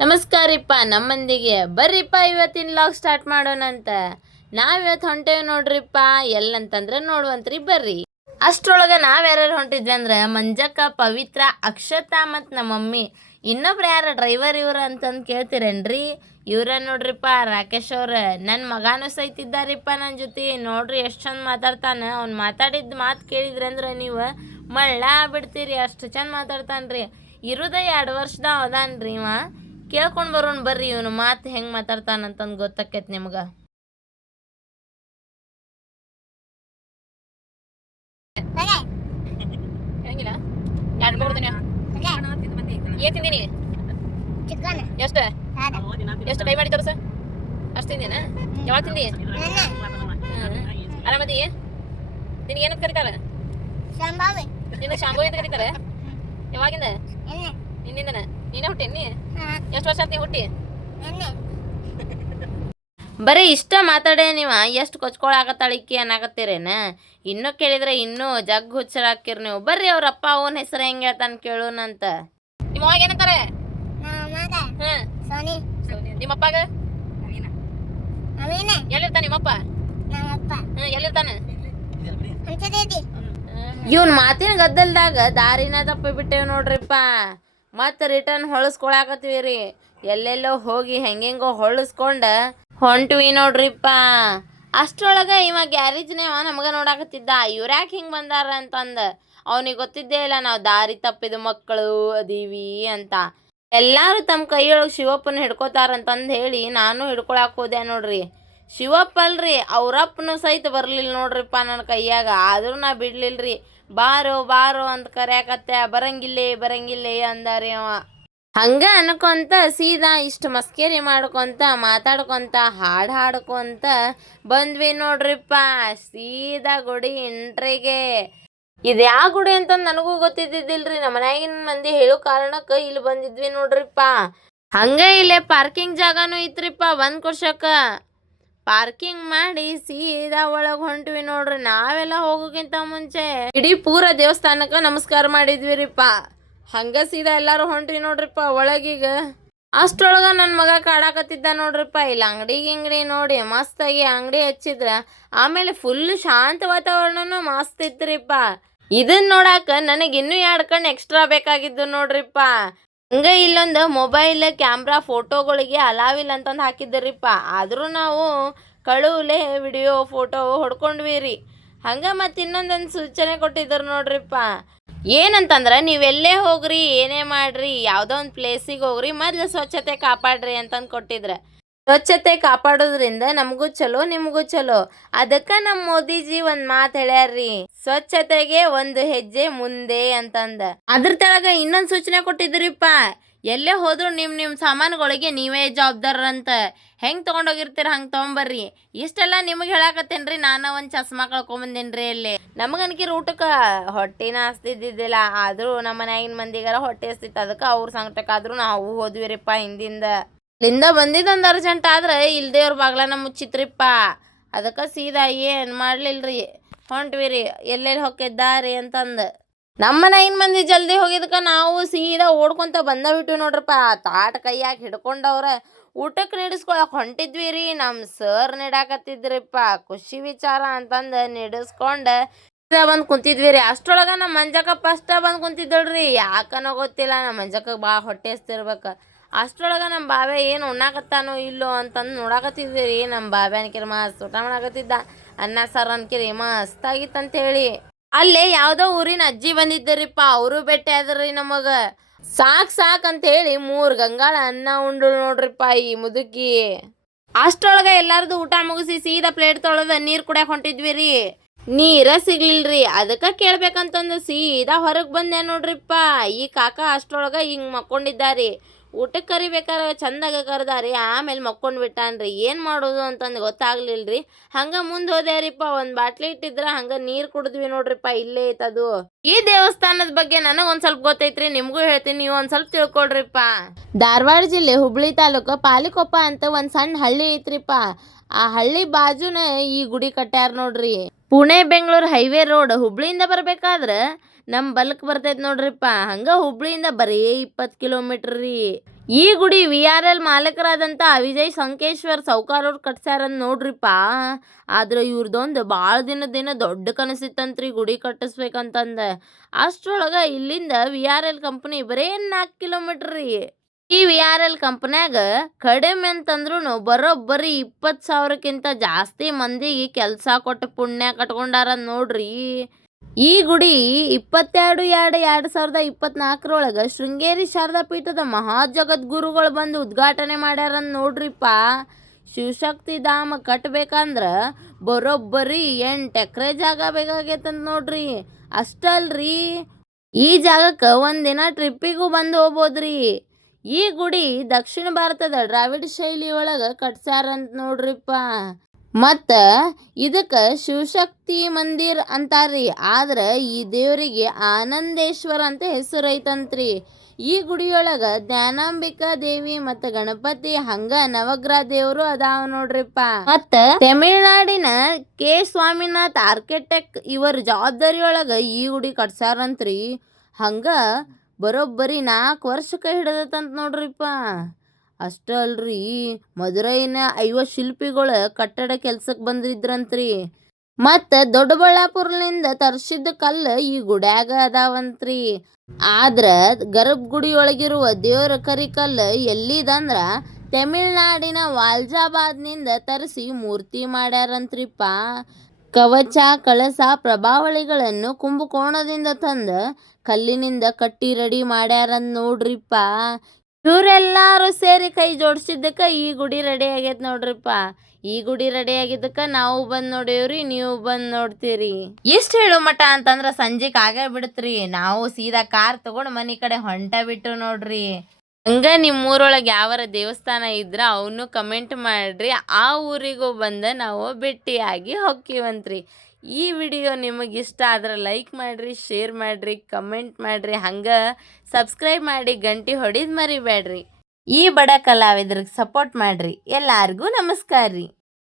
ನಮಸ್ಕಾರಿಪ್ಪ ನಮ್ಮಂದಿಗೆ ಬರ್ರಿಪ್ಪ ಇವತ್ತಿನ log start ಮಾಡೋಣಂತ. ನಾವಿವತ್ತು ಹೊಂಟೇವಿ ನೋಡ್ರಿಪ್ಪ. ಎಲ್ಲಂತಂದ್ರೆ ನೋಡುವಂತ್ರಿ ಬರ್ರಿ. ಅಷ್ಟ್ರೊಳಗೆ ನಾವ್ಯಾರು ಹೊಂಟಿದ್ವಿ ಅಂದ್ರೆ ಮಂಜಕ್ಕ, ಪವಿತ್ರ, ಅಕ್ಷತಾ ಮತ್ತು ನಮ್ಮ ಮಮ್ಮಿ. ಇನ್ನೊಬ್ರು ಯಾರ ಡ್ರೈವರ್ ಇವ್ರು ಅಂತಂದು ಕೇಳ್ತೀರೇನ್ರಿ? ಇವ್ರ ನೋಡ್ರಿಪ್ಪ ರಾಕೇಶ್ ಅವ್ರ. ನನ್ನ ಮಗಾನು ಸಹಿತಿದ್ದಾರಿಪ್ಪ ನನ್ನ ಜೊತೆ. ನೋಡ್ರಿ ಎಷ್ಟು ಚಂದ ಮಾತಾಡ್ತಾನೆ. ಅವ್ನು ಮಾತಾಡಿದ ಮಾತು ಕೇಳಿದ್ರಿ ಅಂದ್ರೆ ನೀವು ಮಳ್ಳ ಬಿಡ್ತೀರಿ, ಅಷ್ಟು ಚಂದ ಮಾತಾಡ್ತಾನ್ರಿ. ಇರೋದ 2 ವರ್ಷದ ಅದಾನ್ರಿ ಇವ. ಕೇಳ್ಕೊಂಡು ಬರೋಣ ಬರ್ರಿ, ಇವನು ಮಾತು ಹೆಂಗೆ ಮಾತಾಡ್ತಾನಂತಂದು ಗೊತ್ತಾಕೈತೆ ನಿಮ್ಗೆ. ಹೆಂಗಿಲ್ಲ 2 ರೂಪಾಯಿ ಕೊಡ್ತೀನಿ. ಏನು ತಿಂದೀನಿ? ಎಷ್ಟು ಎಷ್ಟು ಕೈ ಮಾಡಿ ತೋರ್ಸ. ಅಷ್ಟು ತಿಂದೇನ? ಯಾವಾಗ ತಿಂದಿ? ಆರಾಮದಿ? ನಿನಗೆ ಏನಂತ ಕರೀತಾರ? ನಿನ್ನ ಶಾಂಭವಿ ಅಂತ ಕರೀತಾರೆ. ಯಾವಾಗಿಂದ? ನಿನ್ನಿಂದನ? ನೀನೇ ಹುಟ್ಟೇನಿ? ಎಷ್ಟು ವರ್ಷ ಆಯ್ತು ನೀ ಹುಟ್ಟಿ? ಬರೀ ಇಷ್ಟ ಮಾತಾಡೇ ನೀವು. ಎಷ್ಟು ಕೊಚ್ಕೊಳಕತ್ತಾಳಿಕ್ಕಿ ಅನ್ನಾಕತ್ತೀರೇನ? ಇನ್ನೂ ಕೇಳಿದ್ರೆ ಇನ್ನೂ ಜಗ್ ಹುಚ್ಚರಾಕಿರ್ ನೀವು. ಬರ್ರಿ ಅವ್ರ ಅಪ್ಪ ಅವನ ಹೆಸರು ಹೆಂಗೆ ಹೇಳ್ತಾನೆ ಕೇಳೋಣಂತ. ನಿಮ್ಮ ಅವಾಗ ಏನಂತಾರೆ? ನಿಮ್ಮಪ್ಪಾಗ ಎಲ್ಲಿರ್ತಾನ ನಿಮ್ಮಪ್ಪ? ಎಲ್ಲಿರ್ತಾನ? ಇವನ್ ಮಾತಿನ ಗದ್ದಲ್ದಾಗ ದಾರಿನ ತಪ್ಪಿ ಬಿಟ್ಟೇವ್ ನೋಡ್ರಿಪ್ಪ. ಮತ್ತೆ ರಿಟರ್ನ್ ಹೊಳಸ್ಕೊಳಕತ್ತೀವಿ ರೀ. ಎಲ್ಲೆಲ್ಲೋ ಹೋಗಿ ಹೆಂಗೆಂಗೋ ಹೊಳಸ್ಕೊಂಡು ಹೊಂಟ್ವಿ ನೋಡ್ರಿಪ್ಪ. ಅಷ್ಟ್ರೊಳಗೆ ಇವ ಗ್ಯಾರೇಜ್ನೇವ ನಮ್ಗೆ ನೋಡಾಕತ್ತಿದ್ದ. ಇವ್ರ್ಯಾಕೆ ಹಿಂಗೆ ಬಂದಾರ ಅಂತಂದು ಅವನಿಗೆ ಗೊತ್ತಿದ್ದೇ ಇಲ್ಲ ನಾವು ದಾರಿ ತಪ್ಪಿದ ಮಕ್ಕಳು ಅದೀವಿ ಅಂತ. ಎಲ್ಲರೂ ತಮ್ಮ ಕೈಯೊಳಗೆ ಶಿವಪ್ಪನ ಹಿಡ್ಕೋತಾರಂತಂದು ಹೇಳಿ ನಾನು ಹಿಡ್ಕೊಳಕ್ಕೆ ಹೋದೆ ನೋಡ್ರಿ. ಶಿವಪ್ಪ ಅಲ್ರಿ, ಅವ್ರಪ್ಪನು ಸಹಿತ ಬರಲಿಲ್ಲ ನೋಡ್ರಿಪ್ಪ ನನ್ನ ಕೈಯಾಗ. ಆದ್ರೂ ನಾ ಬಿಡ್ಲಿಲ್ರಿ. ಬಾರೋ ಬಾರೋ ಅಂತ ಕರ್ಯಾಕತ್ತೆ. ಬರಂಗಿಲ್ಲೇ ಅಂದಾರಿ ಅವ. ಹಂಗ ಅನ್ಕೊಂತ ಸೀದಾ ಇಷ್ಟು ಮಸ್ಕೇರಿ ಮಾಡ್ಕೊಂತ ಮಾತಾಡ್ಕೊಂತ ಹಾಡ್ಕೊಂತ ಬಂದ್ವಿ ನೋಡ್ರಿಪ್ಪ ಸೀದಾ ಗುಡಿ ಎಂಟ್ರಿಗೆ. ಇದು ಯಾವ ಗುಡಿ ಅಂತ ನನಗೂ ಗೊತ್ತಿದ್ದಿದ್ದಿಲ್ರಿ. ನಮ್ಮ ಮನ್ಯಾಗಿನ ಮಂದಿ ಹೇಳೋ ಕಾರಣಕ್ಕೆ ಇಲ್ಲಿ ಬಂದಿದ್ವಿ ನೋಡ್ರಿಪ್ಪ. ಹಂಗ ಇಲ್ಲೇ ಪಾರ್ಕಿಂಗ್ ಜಾಗನೂ ಇತ್ರಿಪ್ಪ ಬಂದ್ ಕೊಡ್ಸಕ. ಪಾರ್ಕಿಂಗ್ ಮಾಡಿ ಸೀದಾ ಒಳಗೆ ಹೊಂಟ್ವಿ ನೋಡ್ರಿ. ನಾವೆಲ್ಲ ಹೋಗೋಕ್ಕಿಂತ ಮುಂಚೆ ಇಡೀ ಪೂರ ದೇವಸ್ಥಾನಕ್ಕೆ ನಮಸ್ಕಾರ ಮಾಡಿದ್ವಿ ರೀಪ್ಪ. ಹಂಗ ಸೀದಾ ಎಲ್ಲಾರು ಹೊಂಟ್ವಿ ನೋಡ್ರಿಪ್ಪ ಒಳಗೀಗ. ಅಷ್ಟ್ರೊಳಗೆ ನನ್ನ ಮಗ ಕಾಡಾಕತ್ತಿದ್ದ ನೋಡ್ರಿಪ್ಪ. ಇಲ್ಲಿ ಅಂಗಡಿ ನೋಡಿ ಮಸ್ತಾಗಿ ಅಂಗಡಿ ಹಚ್ಚಿದ್ರ. ಆಮೇಲೆ ಫುಲ್ ಶಾಂತ ವಾತಾವರಣನೂ ಮಸ್ತ್ ಇತ್ರಿಪ್ಪ. ಇದನ್ನ ನೋಡಾಕ ನನಗೆ ಇನ್ನೂ 2 ಕಣ್ಣು ಎಕ್ಸ್ಟ್ರಾ ಬೇಕಾಗಿದ್ದು ನೋಡ್ರಿಪ್ಪ. ಹಂಗ ಇಲ್ಲೊಂದು ಮೊಬೈಲ್ ಕ್ಯಾಮ್ರಾ ಫೋಟೋಗಳಿಗೆ ಅಲಾವಿಲ್ಲ ಅಂತಂದು ಹಾಕಿದ್ದರಿಪ್ಪ. ಆದರೂ ನಾವು ಕಳುವಲೆ ವಿಡಿಯೋ ಫೋಟೋ ಹೊಡ್ಕೊಂಡ್ವಿ ರೀ. ಹಂಗೆ ಮತ್ತು ಇನ್ನೊಂದೊಂದು ಸೂಚನೆ ಕೊಟ್ಟಿದ್ರು ನೋಡ್ರಿಪ್ಪ. ಏನಂತಂದ್ರೆ ನೀವೆಲ್ಲೇ ಹೋಗ್ರಿ ಏನೇ ಮಾಡ್ರಿ ಯಾವುದೋ ಒಂದು ಪ್ಲೇಸಿಗೆ ಹೋಗ್ರಿ ಮೊದಲು ಸ್ವಚ್ಛತೆ ಕಾಪಾಡ್ರಿ ಅಂತಂದು ಕೊಟ್ಟಿದ್ರೆ. ಸ್ವಚ್ಛತೆ ಕಾಪಾಡೋದ್ರಿಂದ ನಮಗೂ ಚಲೋ ನಿಮಗೂ ಚಲೋ. ಅದಕ್ಕೆ ನಮ್ಮ ಮೋದಿಜಿ ಒಂದು ಮಾತು ಹೇಳ್ಯಾರ್ರಿ, ಸ್ವಚ್ಛತೆಗೆ 1 ಹೆಜ್ಜೆ ಮುಂದೆ ಅಂತಂದ. ಅದ್ರ ತೆಳಗ ಇನ್ನೊಂದು ಸೂಚನೆ ಕೊಟ್ಟಿದ್ರಿಪ್ಪ. ಎಲ್ಲೇ ಹೋದ್ರು ನಿಮ್ಮ ಸಾಮಾನುಗಳಿಗೆ ನೀವೇ ಜವಾಬ್ದಾರಂತ. ಹೆಂಗೆ ತೊಗೊಂಡೋಗಿರ್ತೀರ ಹಂಗೆ ತೊಗೊಂಬರ್ರಿ. ಇಷ್ಟೆಲ್ಲ ನಿಮಗೆ ಹೇಳಾಕತ್ತೇನ್ರಿ. ನಾನು ಒಂದು ಚಸ್ಮಾ ಕಳ್ಕೊಂಬಂದೇನ್ರಿ ಅಲ್ಲಿ. ನಮಗನ್ಕಿರ ಊಟಕ್ಕೆ ಹೊಟ್ಟೆನ ಹಸ್ತಿದ್ದಿದ್ದಿಲ್ಲ. ಆದರೂ ನಮ್ಮ ಮನ್ಯಾಗಿನ ಮಂದಿಗಾರ ಹೊಟ್ಟೆ ಹಸ್ತಿತ್ತು. ಅದಕ್ಕೆ ಅವ್ರ ಸಂಕಟಕ್ಕಾದ್ರೂ ನಾವು ಹೋದ್ವಿರಿಪ್ಪ ಹಿಂದಿಂದ. ಇಲ್ಲಿಂದ ಬಂದಿದ್ದೊಂದು ಅರ್ಜೆಂಟ್ ಆದ್ರೆ ಇಲ್ದೇವ್ರ ಬಾಗ್ಲನ ಮುಚ್ಚಿತ್ರಿಪ್ಪ. ಅದಕ್ಕೆ ಸೀದಾ ಏನು ಮಾಡ್ಲಿಲ್ರಿ ಹೊಂಟ್ವಿ ರೀ. ಎಲ್ಲೆಲ್ಲಿ ಹೊಕ್ಕಿದ್ದಾರಿ ಅಂತಂದು ನಮ್ಮ ಮನೆಗಿನ ಮಂದಿ ಜಲ್ದಿ ಹೋಗಿದ್ಕ ನಾವು ಸೀದಾ ಓಡ್ಕೊಂತ ಬಂದಬಿಟ್ವಿ ನೋಡ್ರಪ್ಪ. ತಾಟ್ ಕೈಯಾಗ ಹಿಡ್ಕೊಂಡವ್ರ ಊಟಕ್ಕೆ ನಡೆಸ್ಕೊಳಕ್ಕೆ ಹೊಂಟಿದ್ವಿ ರೀ. ನಮ್ಮ ಸರ್ ನೀಡಾಕತ್ತಿದ್ರಿಪ್ಪ. ಖುಷಿ ವಿಚಾರ ಅಂತಂದು ನಡೆಸ್ಕೊಂಡು ಬಂದು ಕುಂತಿದ್ವಿ ರೀ. ಅಷ್ಟ್ರೊಳಗೆ ನಮ್ಮ ಮಂಜಕ್ಕ ಫಸ್ಟ್ ಬಂದು ಕುಂತಿದ್ದಳ್ರಿ. ಯಾಕನೋ ಗೊತ್ತಿಲ್ಲ, ನಮ್ಮ ಮಂಜಕ್ಕ ಭಾಳ ಹೊಟ್ಟೆ ಹಸ್ತಿರ್ಬೇಕು. ಅಷ್ಟ್ರೊಳಗೆ ನಮ್ಮ ಬಾವೆ ಏನು ಉಣ್ಣಾಕತ್ತಾನೋ ಇಲ್ಲೋ ಅಂತಂದು ನೋಡಾಕತ್ತಿದ್ವಿ ರೀ. ನಮ್ಮ ಬಾವೆ ಅನ್ಕಿರಿ ಮಸ್ತ್ ಊಟ ಮಾಡಾಕತ್ತಿದ್ದ. ಅನ್ನ ಸಾರು ಅನ್ಕಿರಿ ಮಸ್ತಾಗಿತ್ತಂತೇಳಿ. ಅಲ್ಲೇ ಯಾವುದೋ ಊರಿನ ಅಜ್ಜಿ ಬಂದಿದ್ದರಿಪ್ಪ. ಅವರು ಭೇಟಿ ಆದ್ರಿ ನಮಗೆ. ಸಾಕು ಅಂತೇಳಿ 3 ಗಂಗಾಳ ಅನ್ನ ಉಂಡು ನೋಡ್ರಿಪ್ಪ ಈ ಮುದುಕಿ. ಅಷ್ಟ್ರೊಳಗೆ ಎಲ್ಲಾರ್ದು ಊಟ ಮುಗಿಸಿ ಸೀದಾ ಪ್ಲೇಟ್ ತೊಳೆದ ನೀರು ಕುಡಿಯಕ್ಕೆ ಹೊಂಟಿದ್ವಿ ರೀ. ನೀರ ಸಿಗ್ಲಿಲ್ರಿ. ಅದಕ್ಕೆ ಕೇಳ್ಬೇಕಂತಂದು ಸೀದಾ ಹೊರಗೆ ಬಂದೆ ನೋಡ್ರಿಪ್ಪ. ಈ ಕಾಕ ಅಷ್ಟ್ರೊಳಗೆ ಹಿಂಗೆ ಮಕ್ಕೊಂಡಿದ್ದಾರಿ. ಊಟಕ್ಕೆ ಕರಿಬೇಕಾದ್ರೆ ಚಂದಾಗ ಕರೆದಾರಿ. ಆಮೇಲೆ ಮಕ್ಕೊಂಡು ಬಿಟ್ಟಾನ್ರಿ. ಏನು ಮಾಡೋದು ಅಂತಂದು ಗೊತ್ತಾಗ್ಲಿಲ್ರಿ. ಹಂಗೆ ಮುಂದೆ ಹೋದ್ಯಾರಿಪ್ಪ. ಒಂದು ಬಾಟ್ಲಿ ಇಟ್ಟಿದ್ರೆ ಹಂಗೆ ನೀರು ಕುಡಿದ್ವಿ ನೋಡ್ರಿಪ್ಪ. ಇಲ್ಲೇ ಐತದು. ಈ ದೇವಸ್ಥಾನದ ಬಗ್ಗೆ ನನಗೆ ಒಂದು ಸ್ವಲ್ಪ ಗೊತ್ತೈತ್ರಿ, ನಿಮಗೂ ಹೇಳ್ತೀನಿ, ನೀವು ಒಂದು ಸ್ವಲ್ಪ ತಿಳ್ಕೊಳ್ರಿಪ್ಪ. ಧಾರವಾಡ ಜಿಲ್ಲೆ ಹುಬ್ಳಿ ತಾಲೂಕು ಪಾಲಿಕೊಪ್ಪ ಅಂತ ಒಂದು ಸಣ್ಣ ಹಳ್ಳಿ ಐತ್ರಿಪ್ಪ. ಆ ಹಳ್ಳಿ ಬಾಜುನ ಈ ಗುಡಿ ಕಟ್ಟ್ಯಾರ ನೋಡ್ರಿ. ಪುಣೆ ಬೆಂಗಳೂರು ಹೈವೇ ರೋಡ್ ಹುಬ್ಳಿಯಿಂದ ಬರ್ಬೇಕಾದ್ರೆ ನಮ್ಮ ಬಲಕ್ ಬರ್ತೈತೆ ನೋಡ್ರಿಪ್ಪ. ಹಂಗೆ ಹುಬ್ಳಿಯಿಂದ ಬರೀ 20 ಕಿಲೋಮೀಟ್ರ್ ರೀ. ಈ ಗುಡಿ VRL ಮಾಲೀಕರಾದಂಥ ಅವಿಜಯ್ ಸಂಕೇಶ್ವರ್ ಸೌಕಾರವ್ರು ಕಟ್ಸ್ಯಾರಂತ ನೋಡ್ರಿಪ್ಪ. ಆದ್ರೆ ಇವ್ರದೊಂದು ಭಾಳ ದಿನ ದೊಡ್ಡ ಕನಸಿತ್ತಂತ್ರಿ ಗುಡಿ ಕಟ್ಟಿಸ್ಬೇಕಂತಂದ. ಅಷ್ಟ್ರೊಳಗೆ ಇಲ್ಲಿಂದ VRL ಕಂಪ್ನಿ ಬರೇ 4 ಕಿಲೋಮೀಟ್ರ್ ರೀ. ಈ VRL ಕಂಪ್ನ್ಯಾಗ ಕಡಿಮೆ ಅಂತಂದ್ರೂ ಬರೋಬ್ಬರಿ 20,000ಕ್ಕಿಂತ ಜಾಸ್ತಿ ಮಂದಿಗೆ ಕೆಲಸ ಕೊಟ್ಟು ಪುಣ್ಯ ಕಟ್ಕೊಂಡಾರ ನೋಡ್ರಿ. ಈ ಗುಡಿ 22/2/2024 ಶೃಂಗೇರಿ ಶಾರದಾ ಪೀಠದ ಮಹಾಜಗದ್ಗುರುಗಳು ಬಂದು ಉದ್ಘಾಟನೆ ಮಾಡ್ಯಾರಂತ ನೋಡ್ರಿಪ್ಪ. ಶಿವಶಕ್ತಿ ಧಾಮ ಕಟ್ಬೇಕಂದ್ರ ಬರೋಬ್ಬರಿ 8 ಎಕರೆ ಜಾಗ ಬೇಕಾಗೈತಂತ ನೋಡ್ರಿ. ಅಷ್ಟಲ್ರಿ, ಈ ಜಾಗಕ್ಕೆ ಒಂದಿನ ಟ್ರಿಪ್ಪಿಗೂ ಬಂದು ಹೋಗ್ಬೋದ್ರಿ. ಈ ಗುಡಿ ದಕ್ಷಿಣ ಭಾರತದ ದ್ರಾವಿಡ ಶೈಲಿ ಒಳಗೆ ಕಟ್ಸ್ಯಾರಂತ ನೋಡ್ರಿಪ್ಪ. ಮತ್ತು ಇದಕ್ಕೆ ಶಿವಶಕ್ತಿ ಮಂದಿರ್ ಅಂತಾರ್ರಿ. ಆದ್ರೆ ಈ ದೇವರಿಗೆ ಆನಂದೇಶ್ವರ ಅಂತ ಹೆಸರು ಐತಂತ್ರಿ. ಈ ಗುಡಿಯೊಳಗೆ ಜ್ಞಾನಾಂಬಿಕಾ ದೇವಿ ಮತ್ತು ಗಣಪತಿ ಹಂಗ ನವಗ್ರಹ ದೇವರು ಅದಾವ ನೋಡ್ರಿಪ್ಪ. ಮತ್ತು ತಮಿಳ್ನಾಡಿನ ಕೆ ಸ್ವಾಮಿನಾಥ್ ಆರ್ಕಿಟೆಕ್ಟ್ ಇವರ ಜವಾಬ್ದಾರಿಯೊಳಗೆ ಈ ಗುಡಿ ಕಟ್ಸ್ಯಾರಂತ್ರಿ. ಹಂಗ ಬರೋಬ್ಬರಿ 4 ವರ್ಷಕ್ಕೆ ಹಿಡಿದೈತಂತ ನೋಡ್ರಿಪ್ಪ. ಅಷ್ಟೇ ಅಲ್ರಿ, ಮದುರೈನ 50 ಶಿಲ್ಪಿಗಳು ಕಟ್ಟಡ ಕೆಲ್ಸಕ್ಕೆ ಬಂದಿದ್ರಂತ್ರಿ. ಮತ್ತು ದೊಡ್ಡಬಳ್ಳಾಪುರದಿಂದ ತರಿಸಿದ ಕಲ್ಲು ಈ ಗುಡ್ಯಾಗ ಅದಾವಂತ್ರಿ. ಆದ್ರೆ ಗರ್ಭಗುಡಿಯೊಳಗಿರುವ ದೇವರ ಕರಿಕಲ್ಲು ಎಲ್ಲಿದಂದ್ರ ತಮಿಳ್ನಾಡಿನ ವಾಲ್ಜಾಬಾದ್ನಿಂದ ತರಿಸಿ ಮೂರ್ತಿ ಮಾಡ್ಯಾರಂತ್ರಿಪ್ಪ. ಕವಚ, ಕಳಸ, ಪ್ರಭಾವಳಿಗಳನ್ನು ಕುಂಭಕೋಣದಿಂದ ತಂದ ಕಲ್ಲಿನಿಂದ ಕಟ್ಟಿ ರೆಡಿ ಮಾಡ್ಯಾರಂತ ನೋಡ್ರಿಪ್ಪ. ಇವರೆಲ್ಲರೂ ಸೇರಿ ಕೈ ಜೋಡಿಸಿದ್ದಕ್ಕೆ ಈ ಗುಡಿ ರೆಡಿ ಆಗೈತೆ ನೋಡ್ರಿಪ್ಪ. ಈ ಗುಡಿ ರೆಡಿ ಆಗಿದ್ದಕ್ಕೆ ನಾವು ಬಂದು ನೋಡೇವ್ರಿ, ನೀವು ಬಂದು ನೋಡ್ತೀರಿ. ಇಷ್ಟು ಹೇಳೋ ಮಠ ಅಂತಂದ್ರೆ ಸಂಜೆಗೆ ಆಗೇ ಬಿಡುತ್ರಿ. ನಾವು ಸೀದಾ ಕಾರ್ ತಗೊಂಡು ಮನೆ ಕಡೆ ಹೊಂಟ ಬಿಟ್ಟು ನೋಡ್ರಿ. ಹಂಗ ನಿಮ್ಮೂರೊಳಗೆ ಯಾವರ ದೇವಸ್ಥಾನ ಇದ್ರೆ ಅವನು ಕಮೆಂಟ್ ಮಾಡ್ರಿ. ಆ ಊರಿಗೂ ಬಂದು ನಾವು ಭೇಟಿಯಾಗಿ ಹೋಗ್ತೀವಂತ್ರಿ. ಈ ವಿಡಿಯೋ ನಿಮಗೆ ಇಷ್ಟ ಆದ್ರೆ ಲೈಕ್ ಮಾಡಿರಿ, ಶೇರ್ ಮಾಡಿರಿ, ಕಮೆಂಟ್ ಮಾಡಿರಿ. ಹಂಗೆ ಸಬ್ಸ್ಕ್ರೈಬ್ ಮಾಡಿ ಗಂಟೆ ಹೊಡಿದ್ ಮರಿಬೇಡ್ರಿ. ಈ ಬಡ ಕಲಾವಿದ್ರಿಗೆ ಸಪೋರ್ಟ್ ಮಾಡಿರಿ. ಎಲ್ಲರಿಗೂ ನಮಸ್ಕಾರ ರೀ.